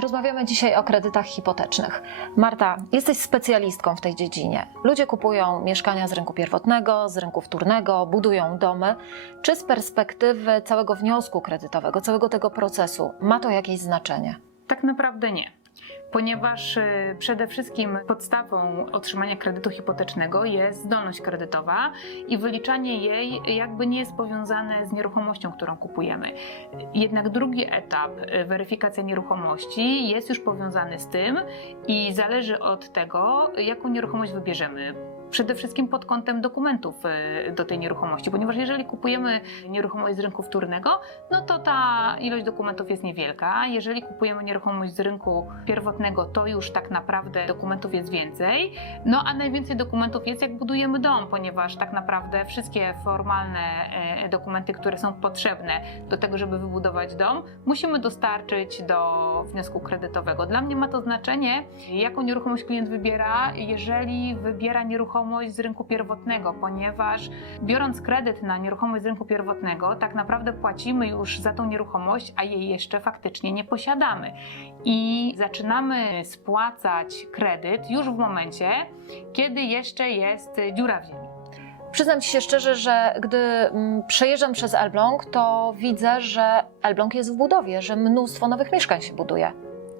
Rozmawiamy dzisiaj o kredytach hipotecznych. Marta, jesteś specjalistką w tej dziedzinie. Ludzie kupują mieszkania z rynku pierwotnego, z rynku wtórnego, budują domy. Czy z perspektywy całego wniosku kredytowego, całego tego procesu ma to jakieś znaczenie? Tak naprawdę nie. Ponieważ y, przede wszystkim podstawą otrzymania kredytu hipotecznego jest zdolność kredytowa i wyliczanie jej jakby nie jest powiązane z nieruchomością, którą kupujemy. Jednak drugi etap, y, weryfikacja nieruchomości, jest już powiązany z tym i zależy od tego, jaką nieruchomość wybierzemy. Przede wszystkim pod kątem dokumentów y, do tej nieruchomości, ponieważ jeżeli kupujemy nieruchomość z rynku wtórnego, no to ta ilość dokumentów jest niewielka. Jeżeli kupujemy nieruchomość z rynku pierwotnego, to już tak naprawdę dokumentów jest więcej. No a najwięcej dokumentów jest jak budujemy dom, ponieważ tak naprawdę wszystkie formalne e, dokumenty, które są potrzebne do tego, żeby wybudować dom, musimy dostarczyć do wniosku kredytowego. Dla mnie ma to znaczenie, jaką nieruchomość klient wybiera, jeżeli wybiera nieruchomość z rynku pierwotnego, ponieważ biorąc kredyt na nieruchomość z rynku pierwotnego, tak naprawdę płacimy już za tą nieruchomość, a jej jeszcze faktycznie nie posiadamy. I zaczynamy spłacać kredyt już w momencie, kiedy jeszcze jest dziura w ziemi. Przyznam Ci się szczerze, że gdy mm, przejeżdżam przez Elbląg, to widzę, że Elbląg jest w budowie, że mnóstwo nowych mieszkań się buduje.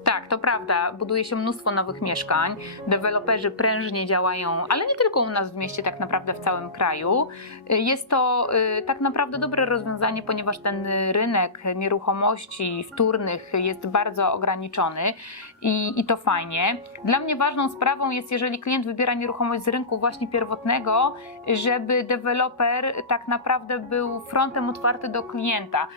Tak, to prawda. Buduje się mnóstwo nowych mieszkań. Deweloperzy prężnie działają, ale nie tylko u nas w mieście, tak naprawdę w całym kraju. Y, Jest to y, tak naprawdę dobre rozwiązanie, ponieważ ten rynek nieruchomości wtórnych jest bardzo ograniczony i, i to fajnie. Dla mnie ważną sprawą jest, jeżeli klient wybiera nieruchomość z rynku właśnie pierwotnego, żeby deweloper tak naprawdę był frontem otwarty do klienta.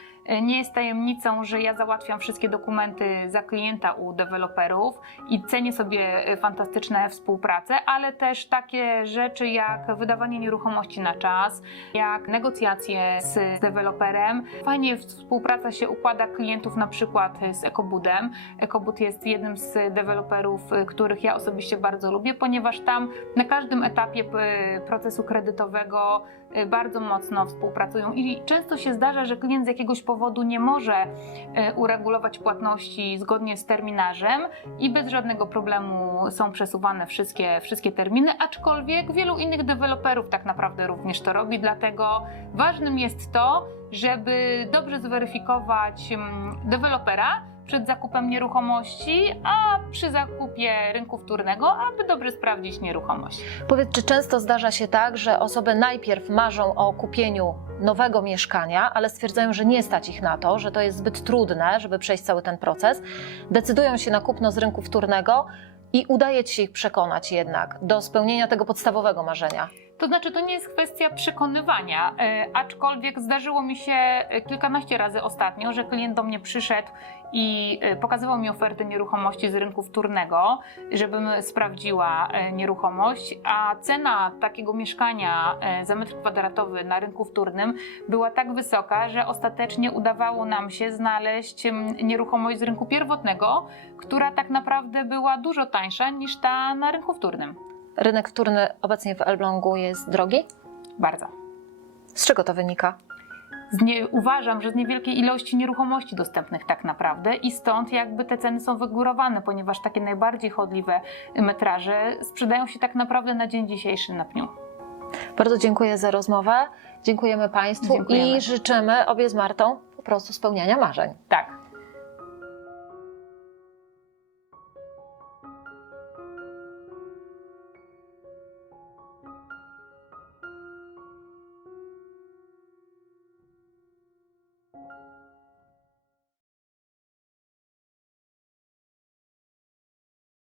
Nie jest tajemnicą, że ja załatwiam wszystkie dokumenty za klienta u deweloperów i cenię sobie fantastyczne współprace, ale też takie rzeczy jak wydawanie nieruchomości na czas, jak negocjacje z deweloperem. Fajnie współpraca się układa klientów na przykład z Ekobudem. Ekobud jest jednym z deweloperów, których ja osobiście bardzo lubię, ponieważ tam na każdym etapie e, procesu kredytowego e, bardzo mocno współpracują i często się zdarza, że klient z jakiegoś powodu nie może e, uregulować płatności zgodnie z terminarzem i bez żadnego problemu są przesuwane wszystkie, wszystkie terminy, aczkolwiek wielu innych deweloperów tak naprawdę również to robi, dlatego ważnym jest to, żeby dobrze zweryfikować mm, dewelopera przed zakupem nieruchomości, a przy zakupie rynku wtórnego, aby dobrze sprawdzić nieruchomość. Powiedz, czy często zdarza się tak, że osoby najpierw marzą o kupieniu nowego mieszkania, ale stwierdzają, że nie stać ich na to, że to jest zbyt trudne, żeby przejść cały ten proces, decydują się na kupno z rynku wtórnego i udaje ci się ich przekonać jednak do spełnienia tego podstawowego marzenia. To znaczy, to nie jest kwestia przekonywania, e, aczkolwiek zdarzyło mi się e, kilkanaście razy ostatnio, że klient do mnie przyszedł i e, pokazywał mi ofertę nieruchomości z rynku wtórnego, żebym sprawdziła nieruchomość, a cena takiego mieszkania za metr kwadratowy na rynku wtórnym była tak wysoka, że ostatecznie udawało nam się znaleźć nieruchomość z rynku pierwotnego, która tak naprawdę była dużo tańsza niż ta na rynku wtórnym. Rynek wtórny obecnie w Elblągu jest drogi? Bardzo. Z czego to wynika? nie, uważam, że z niewielkiej ilości nieruchomości dostępnych tak naprawdę i stąd jakby te ceny są wygórowane, ponieważ takie najbardziej chodliwe metraże sprzedają się tak naprawdę na dzień dzisiejszy na pniu. Bardzo dziękuję za rozmowę. Dziękujemy Państwu Dziękujemy. i życzymy obie z Martą po prostu spełniania marzeń. Tak,